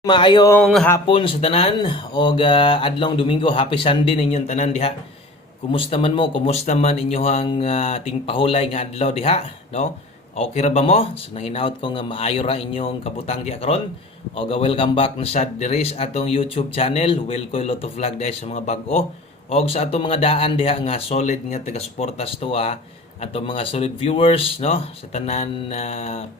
Maayong hapon sa tanan o adlong Domingo, happy Sunday ninyong tanan diha. Kumusta man mo? Kumusta man inyohang ting pahulay nga adlaw diha, no? Okay ra ba mo? So nahinaut ko nga maayo ra inyong kabutang diha karon. O welcome back na sa diri sa atong YouTube channel. Welcome Lotto Vlog dahil sa mga bag-o o sa atong mga daan diha nga solid nga taga-suporta sa tuwa, atong mga solid viewers, no? Sa tanan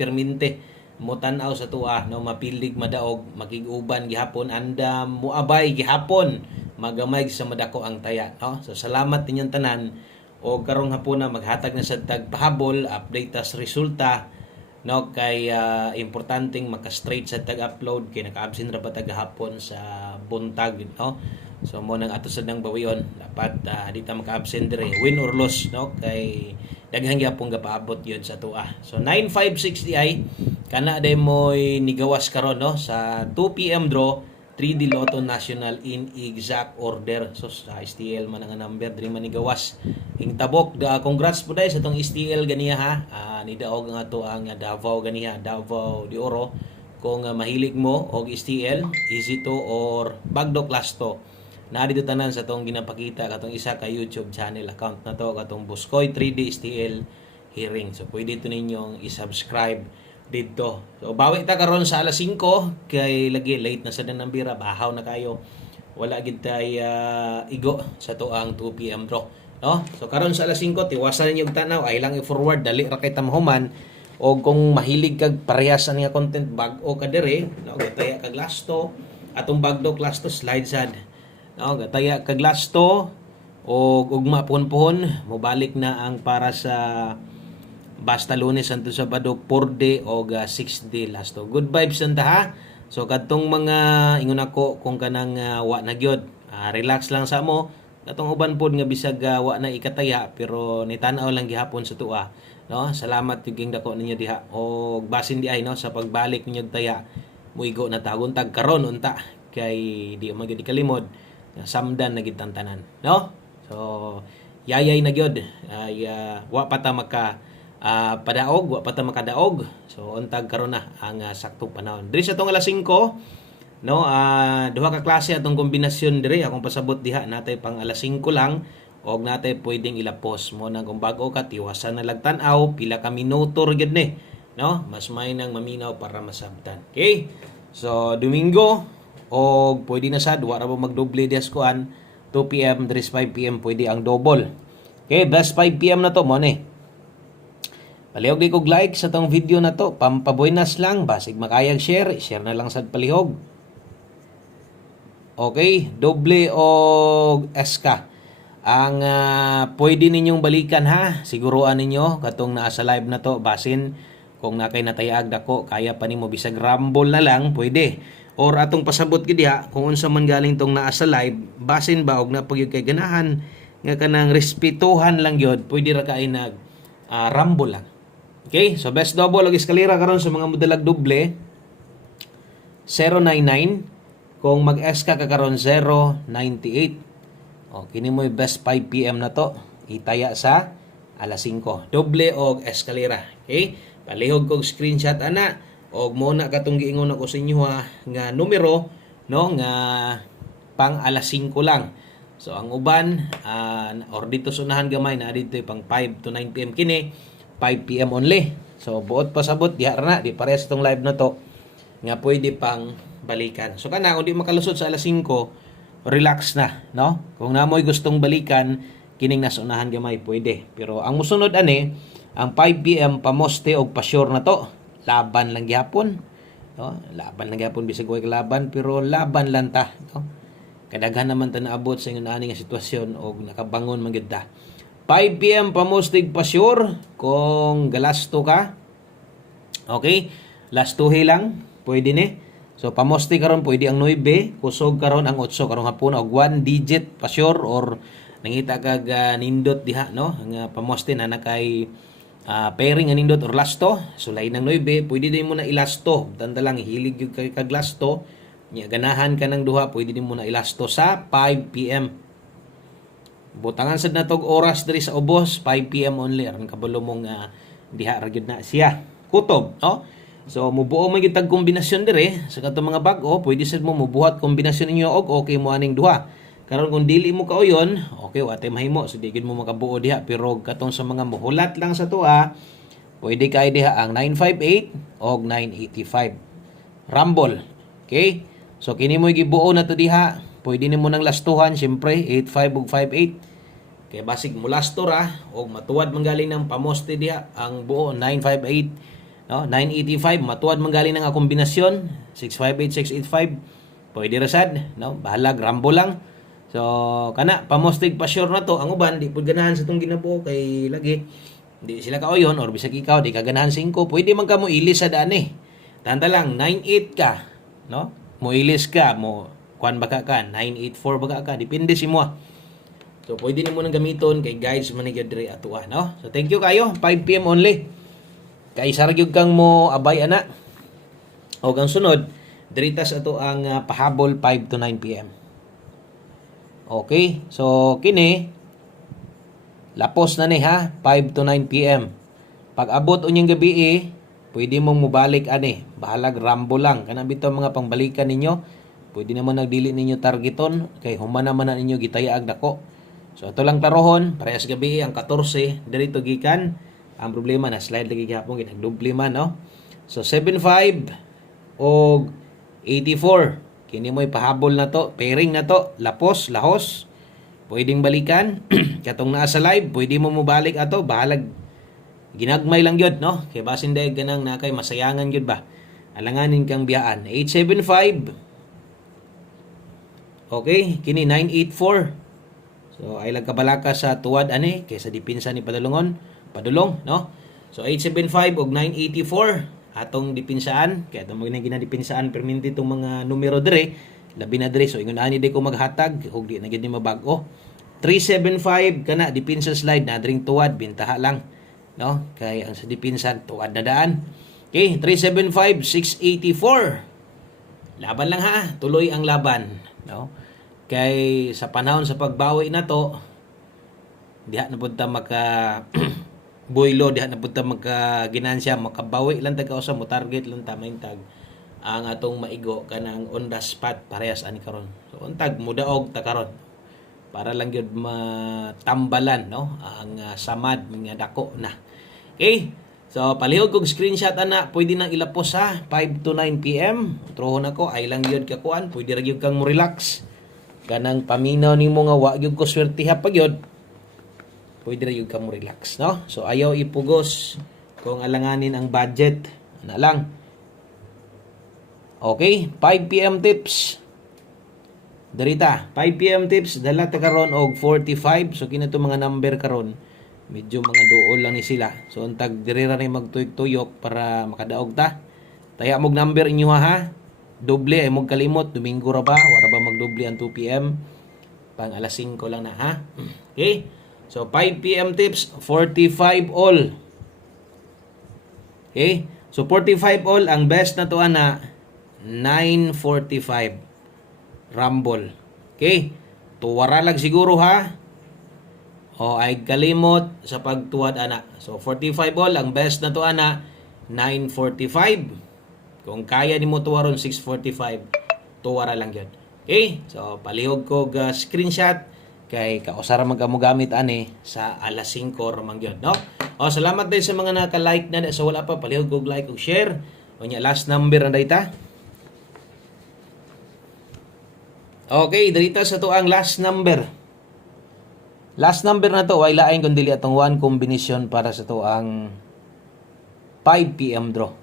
perminte mo tan-aw sa tuwa, no, mapilig madaog makig-uban gihapon anda muabay gihapon magamay sa madako ang taya, no. So salamat ninyong tanan o karong hapon na maghatag na sa tagpahabol update sa resulta, no, kay importanteng maka-straight sa tag-upload kay naka-absent ra pa tagahapon sa buntag, no. So mo nang ato sad nang bawion dapat di ta maka-absent dire win or loss, no, kay daghang gyapon gapaabot yun sa tuwa. So 9560 ay kana day mo'y nigawas karon, no, sa 2 PM draw 3D Lotto National in exact order. So sa STL man ang number diri man nigawas ing tabok. Congrats po dai sa tong STL ganiya ha. Ni daog nga to ang Davao ganiya, Davao de Oro. Kung mahilig mo og STL, easy to or bagdo class to. Na dito tanan sa tong ginapakita katong isa ka YouTube channel account na to katong Buskoy 3D STL hearing. So pwede to ninyong i-subscribe dito. So bawi ta karon sa alas 5 kay lagi late na sa danambira, bahaw na kayo. Wala gid tay igo sa tuang 2 PM draw, no? So karon sa alas 5 tiwasan ninyo og tanaw ay lang i-forward dali ra kay tamahuman o kung mahilig kag parehas nga content bag-o ka dire, no, gataya kag lasto atong bagdo class to slide sad. No, gataya kag lasto o ugma puhon-puhon mobalik na ang para sa basta Lunes santo Sabado 4D o 6D last to. Good vibes nanta ha. So kadtong mga ingon ako kung kanang wa na gyud, relax lang sa mo. Katong uban pod nga bisag wa na ikataya pero nitanaw lang gihapon sa tuwa, no. Salamat yung dako ninyo diha o basin di ay, no, sa pagbalik ninyo taya muigo na tagon tag karon unta kay di mo gyud kalimod samdan na gid tanan, no. So yayay na gyud ay wa pa ta maka padaog, wa pa ta makadaog. So untag karon na ang saktong panahon. Diri sa tong alas 5, no, duha ka klase atong kombinasyon diri akong pasabot diha natay pang alas 5 lang og natay pwedeng ilapos mo na kung bag-o ka tiwasan na lagtan-aw pila ka minuto gyud ni, no, mas may nang maminaw para masabtan. Okay? So Domingo og pwede na sad wa ra ba magdoble dias kuan 2 PM diri 5 PM pwede ang double. Okay, best 5 PM na to mo ni. Palihog di kog like sa tong video na to. Pampabuenas lang. Basig makayag share. Share na lang sa palihog. Okay. Doble o SK. Ang pwede ninyong balikan ha. Siguruan ninyo. Katong naa sa live na to. Basin kung nakay natayag dako. Kaya pa nimo bisag rumble na lang. Pwede. Or atong pasabot gid ha. Kung unsa man galing tong naa sa live. Basin ba og napagyud kay ganahan. Nga kanang respetuhan lang yun. Pwede ra kay nag rumble lang. Okay, so best double og eskalera karon sa mga modelag doble 099 kung mag-SK ka karon 098. O kini mo best 5 PM na to itaya sa alas 5 doble og eskalera. Okay, palihog kog screenshot ana og mo na katong giingon ako sa inyo nga numero, no, nga pang alas 5 lang. So ang uban or dito sunahan gamay na dito pang 5 to 9 PM kini 5 PM only. So buot pasabot diha na di parehas tong live na to nga pwede pang balikan. So kana kung di makalusot sa alas 5, relax na, no? Kung namoy gustong balikan kining nasunahan gamay pwede. Pero ang musunod ani ang 5 PM pamoste og pa-sure na to. Laban lang gyapon, no? Laban lang gyapon bisag way laban pero laban lang ta, no? Kadaghan naman ta naabot sa ingon ani nga sitwasyon og nakabangon man gyud ta. 5 PM pamustig pa sure kung galasto ka. Okay? Lastuhi lang. Pwede ni. So pamustig karon pwede ang 9. Kusog karon ang 8 karong hapon og 1 digit pa sure or nangita kag nindot diha, no? Ang pamustig na nakay pairing ang nindot or lasto. So lain ng 9. Pwede din mo na ilasto. Tanda lang hilig yung kag lasto. Nya ganahan ka ng duha. Pwede din mo na ilasto sa 5 PM. Butangan sad natog oras diri sa ubos 5 PM only aron kabalo mong diha ra gyud na siya kutob, no. So mubuo man gyud tag kombinasyon dire sa katong mga bag-o, pwede sad mo mubuhat kombinasyon ninyo og okay mo aning duha. Karon kung dili mo kauyon, okay wa tay mahimo, so di gyud mo makabuo diha, pero katong sa mga muhulat lang sa tuwa, pwede kay diha ang 958 og 985. Rumble. Okay? So kini mo gibuo na to diha, pwede nimo nang lastuhan syempre 85 ug 58. Kaya basig mulastor og matuwad manggaling ng pamoste diha ang buo 958, no? 985 matuwad manggaling ng kombinasyon 658 685. Pwede ra sad, no? Bahala rambo lang. So kana pamostig pa sure na to. Ang uban di pud ganahan sa tong ginabuo kay lagi di sila kaoyon or bisag ikaw di ka ganahan 5, pwede man ka mo ilis sa daan eh. Tanda lang 98 ka, no? Mo ilis ka mo kuan baka ka 984 baka ka depende si mo. So, pwede na mo nang gamiton kay guides man gyud diri atoa, no? So, thank you kayo. 5 PM only. Kay sargyug kang mo abay ana. O ang sunod, diri tas ato ang pahabol 5 to 9 PM. Okay? So, kini lapos na ni ha, 5 to 9 PM. Pag abot unyang gabi pwede mong mubalik ani. Bahalag rambo lang. Kanang bitaw mga pangbalikan ninyo. Pwede naman nagdili ninyo targeton kay humana man na ninyo gitayaag dako. So ito lang klarohon, parehas gabi ang 14 diri gikan. Ang problema na slide lagi gihapon ginagdubli man, no? So 75 og 84. Kini mo ipahabol na to, pairing na to, lapos, lahos. Pwedeng balikan. Katong naa sa live, pwede mo mobalik ato, bahalag ginagmay lang gyud, no? Kay basin day ganang na kay masayangan gyud ba. Alanganin kang biyaan. 875. Okay, kini 984. So ay kabalaka sa tuwad ani kaysa dipinsa ni padulong, no? So 875 og 984 atong dipinsaan kay atong mga ginadipinsaan perminti tong mga numero dire, labi na dire. So ingon ani di ko maghatag og di na gid ni mabag-o. 375 kana dipinsa slide na dring tuwad bintaha lang, no? Kay ang sa dipinsan tuwad na daan. Okay, 375 684. Laban lang ha, tuloy ang laban, no? Kay sa panahon sa pagbawi na to, diha na punta maka boylo, diha na punta maka ginansya, makabawi lang taga usa mo target lang ta maintag ang atong maigo kanang on the spot parehas ani karon. So untag mudaog ta karon para lang gyud matambalan, no? Ang samad mga dako na. Okay? So palihog kog screenshot ana, pwede nang ilapos ha 5 to 9 PM. Trohon ako ay lang gyud ka kuan, pwede ra gyud kang mo relax. Kanang paminaw nimo nga wa gyud ko swertiha pa gyud, pwede ra gyud ka mo relax, no? So ayaw ipugos kung alanganin ang budget ana lang. Okay, 5 PM tips darita. 5 PM tips dala ta karon og 45. So kinato mga number karon medyo mga duol lang ni sila. So untag diri ra ni magtuyok-tuyok para makadaog ta. Taya mog number inyo ha. Doble ay mog kalimot, Domingo ra ba? Wala ba magdoble ang 2 PM? Pang alas 5 lang na ha. Okay? So 5 PM tips, 45 all. Okay? So 45 all, ang best na to ana 945. Rumble. Okay? Tuwara lang siguro ha. O ay kalimot sa pagtuwad ana. So 45 all, ang best na to ana 945. Kung kaya nimo tuwaron 645, tuwara lang yun. Okay? So, palihog ko screenshot kay kausara magamo gamit ani sa alas 5 ramang yun, no? O, salamat din sa mga naka-like na. So, wala pa, palihog ko like o share. O niya, last number na data. Okay, dito sa to ang last number. Last number na to, ay lain kung dili atong one combination para sa to ang 5 PM draw.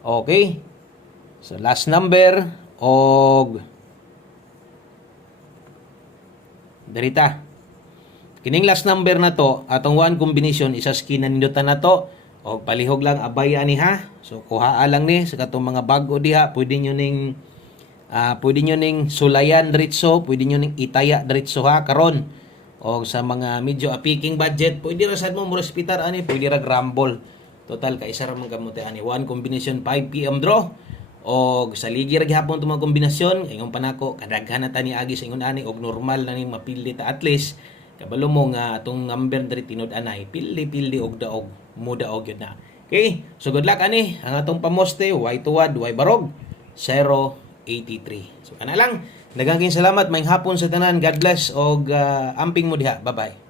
Okay. So last number og darita. Kining last number na to atong one combination isa skin nindutan na to og palihog lang abaya ni ha. So kuhaa lang ni sa katong mga bago diha, pwede nyo ning sulayan diretso, pwede nyo ning itaya diretso ha karon. Og sa mga medyo apiking budget, pwede ra sad mo respitar ani, pwede ra grumble. Total ka isa ra man kamote ani one combination 5 PM draw. Og sa ligi ra gihapon tong mga kombinasyon, ingon pa nako kadaghan na tani agi sa ingon ani og normal na ning mapili ta at least. Kabalo mo nga atong number diri tinud anay, pildi og daog, mudaog yun na. Okay, so good luck ani ang atong pamoste, way tuwad, way barog, 083. So kana lang, daghang salamat, maayong hapon sa tanan, God bless, og amping mo diha, bye bye.